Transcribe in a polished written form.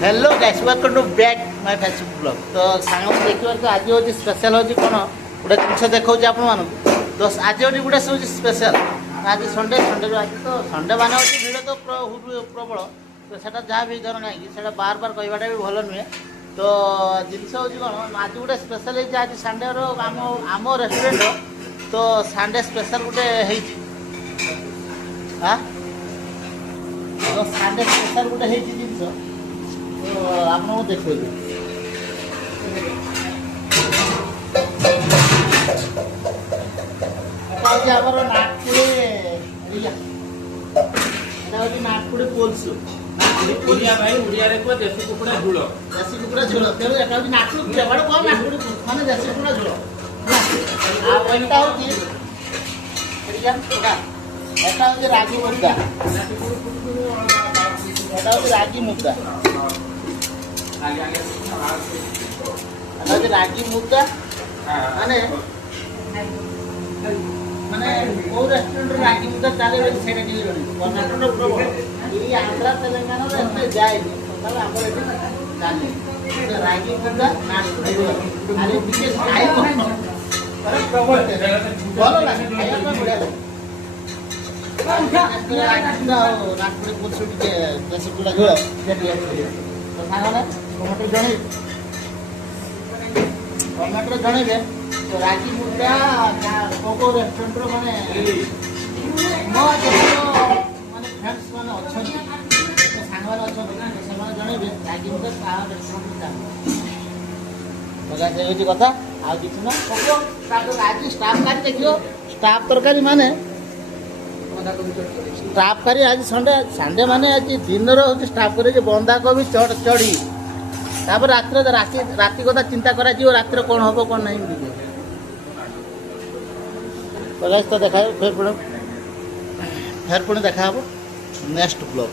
Hello guys welcome to back my Facebook blog तो song देखिए तो आज हूँ स्पेशल हूँ कौन गोटे जिन देखा आपण तो आज हूँ गोटे हूँ स्पेशल आज संडे संडे आज तो संडे मान हूँ भिड़ तो प्रबल तो सेटा जहाँ भी धर ना कि बार बार कहवाटा भी भल नुहे तो जिनस हूँ कौन आज गोटे स्पेशल आज संडे आम रेस्टोरेंट तो संडे स्पेशल गोटे हाँ तो संडे स्पेशल गोटे जिनस तो आपको देखो आमर नागपुरे नागपुरे पोलसु भाई उड़िया देशी कुकुड़ा झोल देशी कुकुड़ा झोल तेणु यहाँ नागपुर केवल कौन नागपुर माने देशी कुकुड़ा झोल आटा हूँ रागी मुद्दा এটা হচ্ছে রাগি মুদ্রা রাগি মুদ্রা মানে মানে কোন রেস্টুরেন্টে রাগি মুদ্রা চালে সেটা নিয়ে জানি কর্ণাটকের প্রবল এই আন্ধ্রা তেলেঙ্গানার এতে যায়নি তাহলে আমরা এটা জানি রাগি মুদ্রা নাগপুরে আর এই বিশেষ খাই প্রবল ভালো লাগে খাইয়া বড়িয়া লাগে नागपुर पुलिस टे देशी कुड़ा झोल तो सारे टमाटर जनइबे तो रागी मुद्रा को रेस्टोरेंट माने मो माने फ्रेंड्स माने अच्छा तो सांग मैंने अच्छा से जनइबे रागी मुद्रा क्या रेस्टोरेंट लगा से कथा आ किसी ना आज स्टाफ कारी देखियो स्टाफ तरकारी माने स्टाफ करी आज संडे संडे माने आज दिन हूँ स्टाफ कर बंधा को भी चढ़ी तापर राति कथा चिंता करा रातिर कौन हम कौन नहीं तो देखा फिर पुणी देखा नेक्स्ट ब्लॉग।